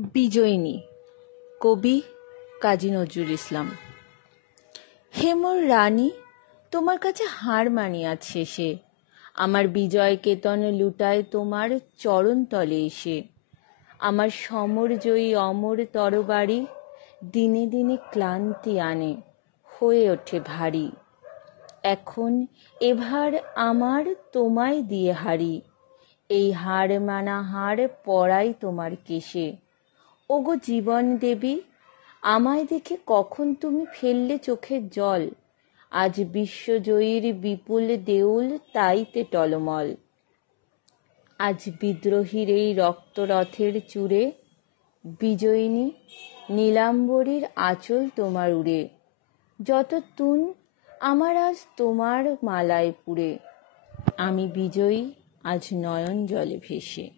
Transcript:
বিজয়িনী, কবি কাজী নজরুল ইসলাম। হে মোর রানী, তোমার কাছে হার মানিয়াছে সে, আমার বিজয় কেতন লুটায় তোমার চরণ তলে এসে। আমার সমর জয়ী অমর তরবারি দিনে দিনে ক্লান্তি আনে, হয়ে ওঠে ভারী। এখন এভার আমার তোমায় দিয়ে হারি, এই হার মানা হার পরাই তোমার কেশে। ওগো জীবন দেবী, আমায় দেখে কখন তুমি ফেললে চোখের জল, আজ বিশ্বজয়ীর বিপুল দেউল তাইতে টলমল। আজ বিদ্রোহীর এই রক্তরথের চূড়ে, বিজয়িনী নীলাম্বরীর আঁচল তোমার উড়ে। যত তুন আমার আজ তোমার মালায় পুড়ে, আমি বিজয়ী আজ নয়ন জলে ভেসে।